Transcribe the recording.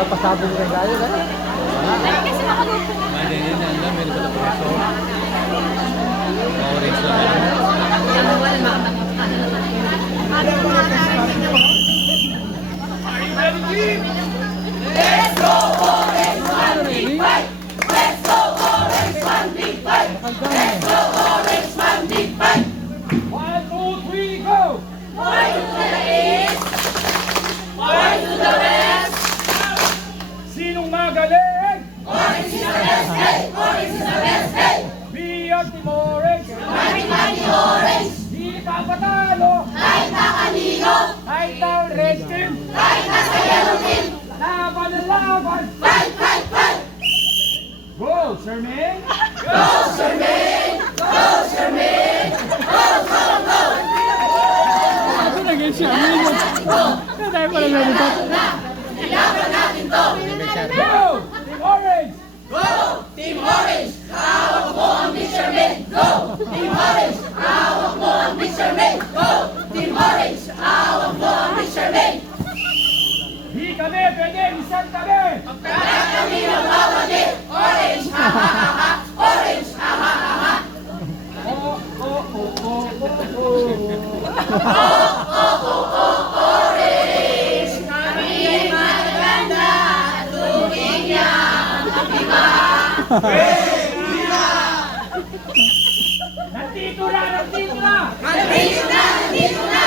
Para pasabog rin tayo, gano'n. Kasi makalupo. Madinin yan lang, meron pala preso. Orange lang. Let's go Orange, one big fight! Let's go Orange, one big fight! Let's go Orange, one big fight! 1, 2, 3, go! Point to the east! Point to the west! Sinong magaling? Orange is the best day! Orange is the best day! We are Team Orange. Mighty, mighty Orange! Di ka patalo. Kahit na kanino! Kahit na red team. Kahit na sa yellow team! Laban na laban. Fight, fight, fight! Go, Sherman. Go, Sherman! Go, Sherman! Go, go, go! Ano naging siya? Ano tayo pala meron ito? Ilaban natin to! Go, Team Orange. Go! Team Orange! Hawak mo ang Big Sherman! Go! Team Orange! Hawak mo ang Big Sherman! Go! Team Orange! Hawak mo ang Big Sherman! Di kami pwede, isang kami. Kaya kami ang mawali! Orange! Ha ha ha ha! Orange! Ha ha ha ha! Oh, oh, oh, oh, oh. Orange! Kami ay maganda at tubig niyang iba! Nandito na, nandito na. Nandito na! Nandito na!